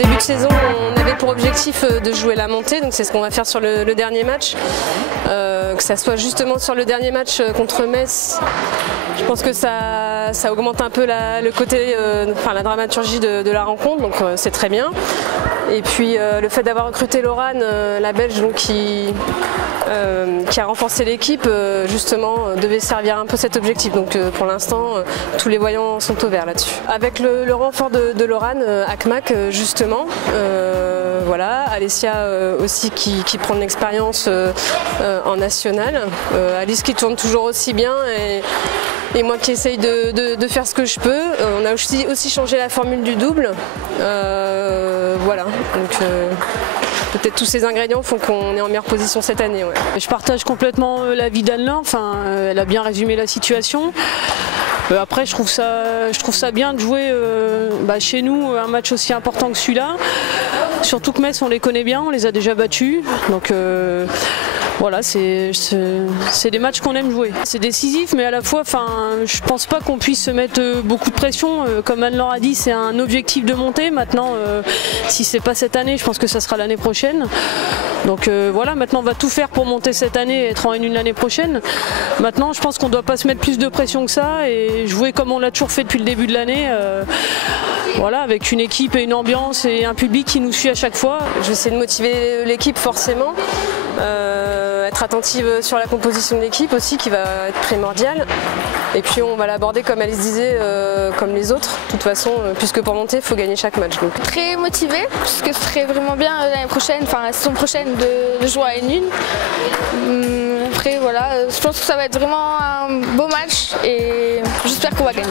début de saison, on avait pour objectif de jouer la montée, donc c'est ce qu'on va faire sur le dernier match. Que ça soit justement sur le dernier match contre Metz, je pense que ça augmente un peu le côté, la dramaturgie de la rencontre, donc c'est très bien. Et puis le fait d'avoir recruté Laurane, la Belge, donc, qui a renforcé l'équipe, justement, devait servir un peu cet objectif. Donc pour l'instant, tous les voyants sont au vert là-dessus. Avec le renfort de Laurane, Akmak, justement, voilà, Alessia aussi qui prend de l'expérience en national, Alice qui tourne toujours aussi bien et moi qui essaye de faire ce que je peux. On a aussi changé la formule du double, voilà, donc peut-être tous ces ingrédients font qu'on est en meilleure position cette année. Ouais. Je partage complètement l'avis d'Anne-Laure, elle a bien résumé la situation. Après, je trouve ça bien de jouer chez nous un match aussi important que celui-là. Surtout que Metz, on les connaît bien, on les a déjà battus. Donc voilà, c'est des matchs qu'on aime jouer. C'est décisif, mais à la fois, je pense pas qu'on puisse se mettre beaucoup de pression. Comme Anne-Laure a dit, c'est un objectif de montée. Maintenant, si c'est pas cette année, je pense que ça sera l'année prochaine. Donc voilà, maintenant on va tout faire pour monter cette année et être en N1 l'année prochaine. Maintenant, je pense qu'on doit pas se mettre plus de pression que ça et jouer comme on l'a toujours fait depuis le début de l'année. Voilà, avec une équipe et une ambiance et un public qui nous suit à chaque fois. Je vais essayer de motiver l'équipe forcément, être attentive sur la composition de l'équipe aussi qui va être primordiale. Et puis on va l'aborder comme Alice disait, comme les autres. De toute façon, puisque pour monter, il faut gagner chaque match. Donc. Très motivée, puisque ce serait vraiment bien l'année prochaine, la saison prochaine de jouer à N1. Après voilà, je pense que ça va être vraiment un beau match et j'espère qu'on va gagner.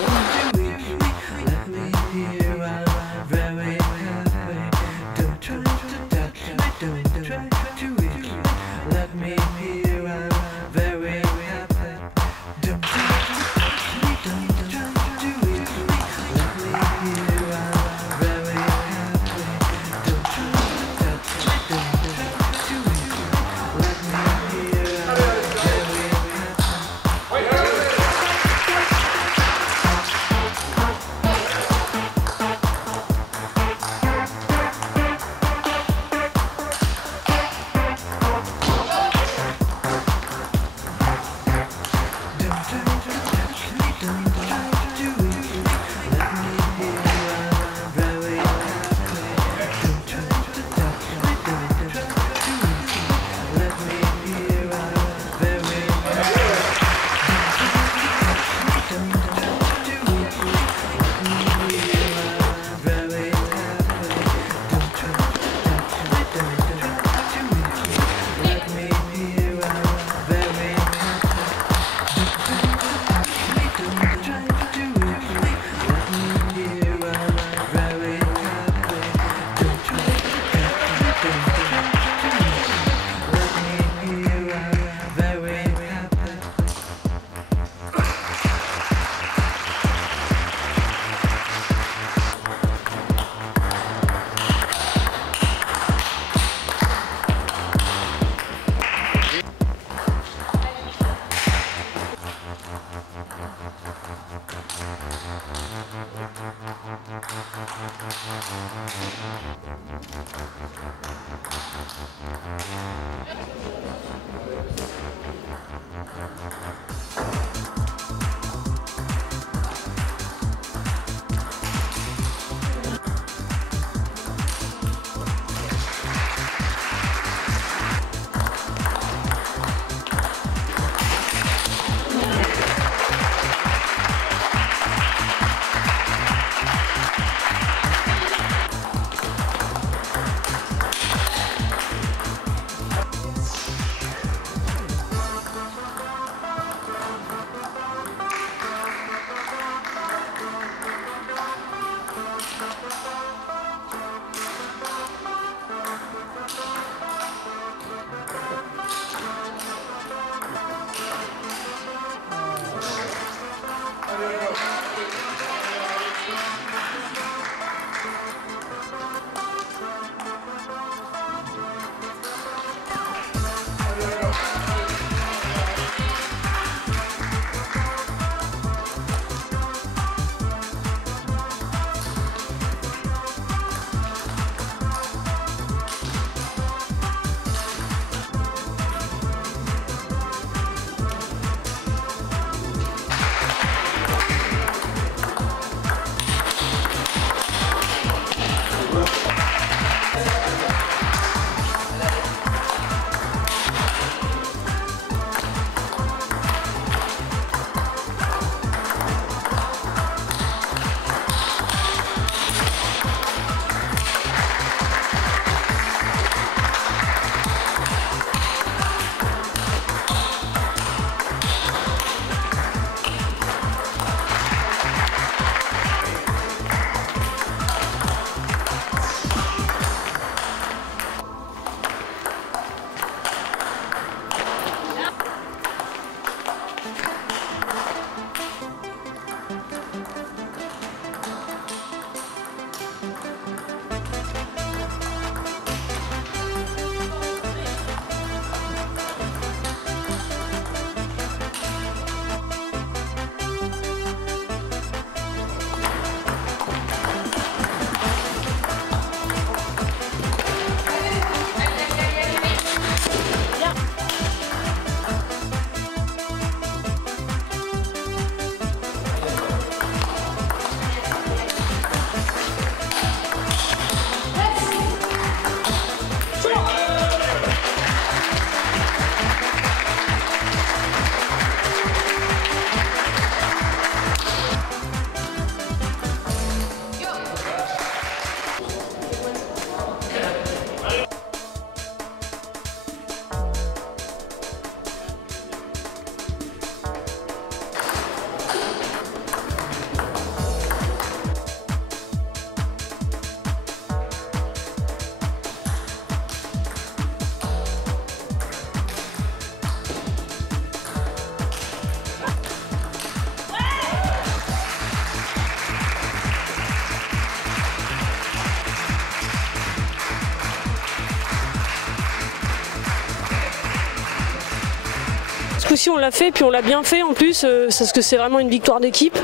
aussi on l'a fait, puis on l'a bien fait en plus, parce que c'est vraiment une victoire d'équipe.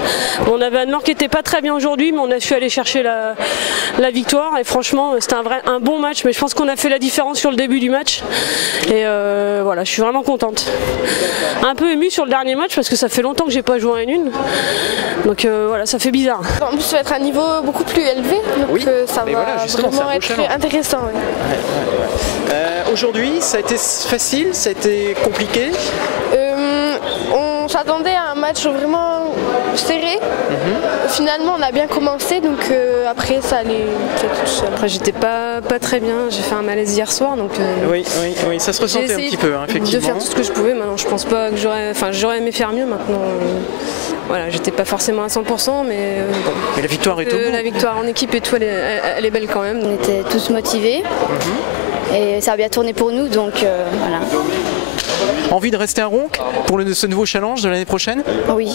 On avait Anne-Laure qui n'était pas très bien aujourd'hui, mais on a su aller chercher la victoire et franchement c'était un bon match, mais je pense qu'on a fait la différence sur le début du match et voilà, je suis vraiment contente. Un peu émue sur le dernier match parce que ça fait longtemps que j'ai pas joué en N1, donc voilà, ça fait bizarre. En plus ça va être un niveau beaucoup plus élevé, donc ça va vraiment être intéressant. Aujourd'hui, ça a été facile, ça a été compliqué? On s'attendait à un match vraiment serré. Finalement, on a bien commencé, donc après, ça allait tout seul. Après, j'étais pas très bien. J'ai fait un malaise hier soir, donc. Oui, ça se ressentait un petit peu, hein, effectivement. De faire tout ce que je pouvais. Maintenant, je pense pas que j'aurais aimé faire mieux. Maintenant, voilà, j'étais pas forcément à 100%, mais bon. Mais la victoire est au bout. La victoire en équipe et tout, elle est belle quand même. On était tous motivés. Et ça a bien tourné pour nous, donc voilà. Envie de rester à Ronc pour ce nouveau challenge de l'année prochaine? Oui.